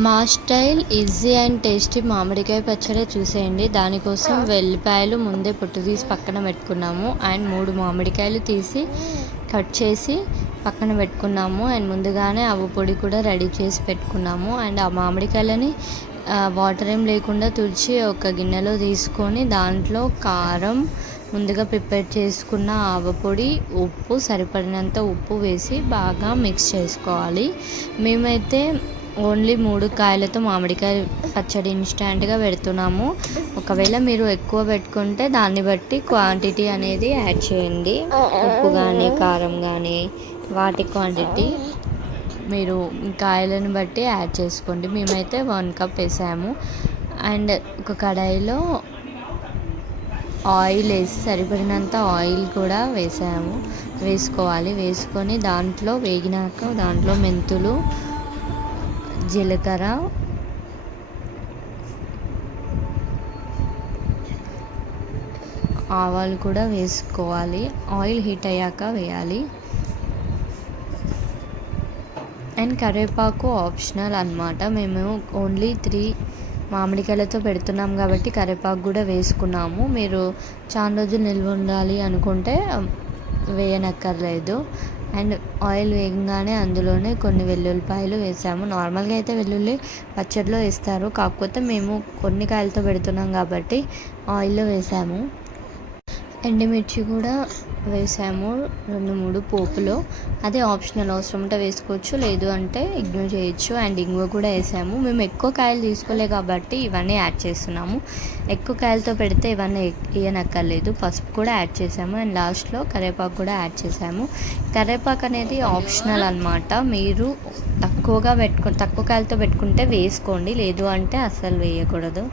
మా style easy and tasty మామిడికాయ పచ్చడి చూసేయండి. దానికోసం వెల్లిపాయలు ముందే పొట్టు తీసి పక్కన పెట్టుకున్నాము. అండ్ 3 మామిడికాయలు తీసి కట్ చేసి పక్కన పెట్టుకున్నాము. అండ్ ముందుగానే అవ్వ పొడి కూడా రెడీ చేసి పెట్టుకున్నాము. అండ్ ఆ మామిడికాయలని వాటర్ ఏం లేకుండా తుడిచి ఒక గిన్నెలో తీసుకొని దాంట్లో కారం, ముందుగా ప్రిపేర్ చేసుకున్న ఆవపొడి, ఉప్పు, సరిపడినంత ఉప్పు వేసి బాగా మిక్స్ చేసుకోవాలి. మేమైతే ఓన్లీ 3 కాయలతో మామిడికాయ పచ్చడి ఇన్స్టాంట్గా పెడుతున్నాము. ఒకవేళ మీరు ఎక్కువ పెట్టుకుంటే దాన్ని బట్టి క్వాంటిటీ అనేది యాడ్ చేయండి. ఉప్పు కానీ కారం కానీ వాటి క్వాంటిటీ మీరు కాయలను బట్టి యాడ్ చేసుకోండి. మేమైతే 1 కప్ వేసాము. అండ్ ఒక కడాయిలో ఆయిల్ వేసి సరిపడినంత ఆయిల్ కూడా వేసుకోవాలి. వేసుకొని దాంట్లో వేగినాక దాంట్లో మెంతులు, జీలకర్ర, ఆవాలు కూడా వేసుకోవాలి. ఆయిల్ హీట్ అయ్యాక వేయాలి. అండ్ కరివేపాకు ఆప్షనల్ అన్నమాట. మేము ఓన్లీ 3 మామిడికాయలతో పెడుతున్నాం కాబట్టి కరివేపాకు కూడా వేసుకున్నాము. మీరు చాలా రోజులు నిల్వ ఉండాలి అనుకుంటే వేయనక్కర్లేదు. అండ్ ఆయిల్ వేగంగానే అందులోనే కొన్ని వెల్లుల్లిపాయలు వేసాము. నార్మల్గా అయితే వెల్లుల్లి పచ్చడిలో వేస్తారు, కాకపోతే మేము కొన్ని కాయలతో పెడుతున్నాం కాబట్టి ఆయిల్లో వేసాము. ఎండుమిర్చి కూడా వేసాము 2-3 పోపులో. అదే ఆప్షనల్, అవసరం ఉంటే వేసుకోవచ్చు, లేదు అంటే ఇగ్నోర్ చేయొచ్చు. అండ్ ఇంగువ కూడా వేసాము. మేము ఎక్కువ కాయలు తీసుకోలే కాబట్టి ఇవన్నీ యాడ్ చేస్తున్నాము. ఎక్కువ కాయలతో పెడితే ఇవన్నీ వేయనక్కర్లేదు. పసుపు కూడా యాడ్ చేసాము. అండ్ లాస్ట్లో కరివేపాకు కూడా యాడ్ చేసాము. కరివేపాకు అనేది ఆప్షనల్ అన్నమాట. మీరు తక్కువ కాయలతో పెట్టుకుంటే వేసుకోండి, లేదు అంటే అస్సలు వేయకూడదు.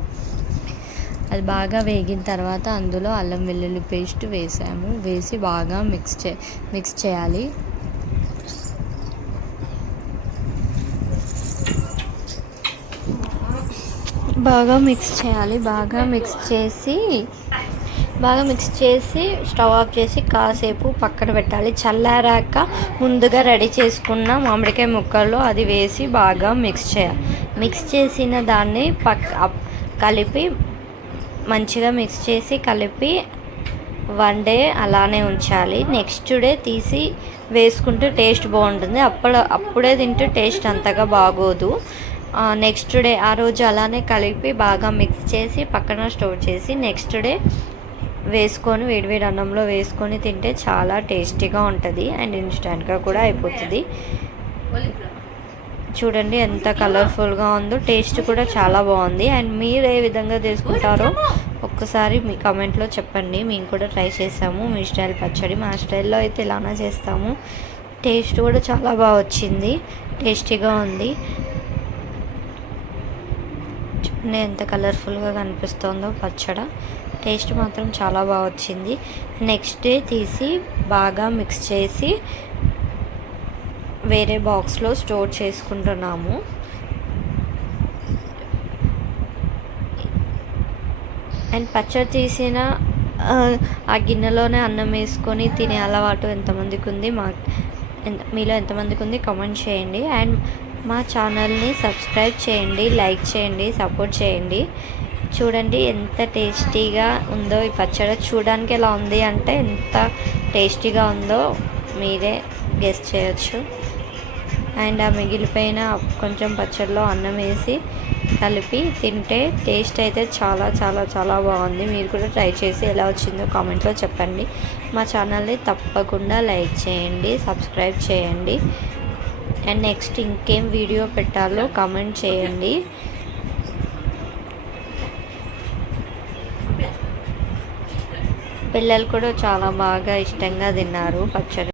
అది బాగా వేగిన తర్వాత అందులో అల్లం వెల్లుల్లి పేస్ట్ వేసి బాగా మిక్స్ చేయాలి. బాగా మిక్స్ చేసి స్టవ్ ఆఫ్ చేసి కాసేపు పక్కన పెట్టాలి. చల్లారాక ముందుగా రెడీ చేసుకున్న మామిడికాయ ముక్కల్లో అది వేసి బాగా మిక్స్ చేయాలి. మిక్స్ చేసిన దాన్ని మంచిగా మిక్స్ చేసి కలిపి 1 డే అలానే ఉంచాలి. నెక్స్ట్ డే తీసి వేసుకుంటే టేస్ట్ బాగుంటుంది. అప్పుడే తింటే టేస్ట్ అంతగా బాగోదు. నెక్స్ట్ డే ఆ రోజు అలానే కలిపి బాగా మిక్స్ చేసి పక్కన స్టోర్ చేసి నెక్స్ట్ డే వేసుకొని వేడివేడి అన్నంలో వేసుకొని తింటే చాలా టేస్టీగా ఉంటుంది. అండ్ ఇన్స్టెంట్గా కూడా అయిపోతుంది. చూడండి ఎంత కలర్ఫుల్గా ఉందో, టేస్ట్ కూడా చాలా బాగుంది. అండ్ మీరు ఏ విధంగా చేసుకుంటారో ఒక్కసారి మీ కామెంట్లో చెప్పండి. మేము కూడా ట్రై చేసాము మీ స్టైల్ పచ్చడి. మా స్టైల్లో అయితే ఇలానే చేస్తాము. టేస్ట్ కూడా చాలా బాగా వచ్చింది, టేస్టీగా ఉంది. చూడండి ఎంత కలర్ఫుల్గా కనిపిస్తుందో పచ్చడి. టేస్ట్ మాత్రం చాలా బాగా వచ్చింది. నెక్స్ట్ డే తీసి బాగా మిక్స్ చేసి వేరే బాక్స్లో స్టోర్ చేసుకుంటున్నాము. అండ్ పచ్చడి తీసిన ఆ గిన్నెలోనే అన్నం వేసుకొని తినే అలవాటు ఎంతమందికి ఉంది, మీలో ఎంతమందికి ఉంది కామెంట్ చేయండి. అండ్ మా ఛానల్ని సబ్స్క్రైబ్ చేయండి, లైక్ చేయండి, సపోర్ట్ చేయండి. చూడండి ఎంత టేస్టీగా ఉందో ఈ పచ్చడి. చూడడానికి ఎలా ఉంది అంటే ఎంత టేస్టీగా ఉందో మీరే గెస్ చేయొచ్చు. అండ్ ఆ మిగిలిపోయిన కొంచెం పచ్చడిలో అన్నం వేసి కలిపి తింటే టేస్ట్ అయితే చాలా చాలా చాలా బాగుంది. మీరు కూడా ట్రై చేసి ఎలా వచ్చిందో కామెంట్లో చెప్పండి. మా ఛానల్ని తప్పకుండా లైక్ చేయండి, సబ్స్క్రైబ్ చేయండి. అండ్ నెక్స్ట్ ఇంకేం వీడియో పెట్టాలో కామెంట్ చేయండి. పిల్లలు కూడా చాలా బాగా ఇష్టంగా తిన్నారు పచ్చడి.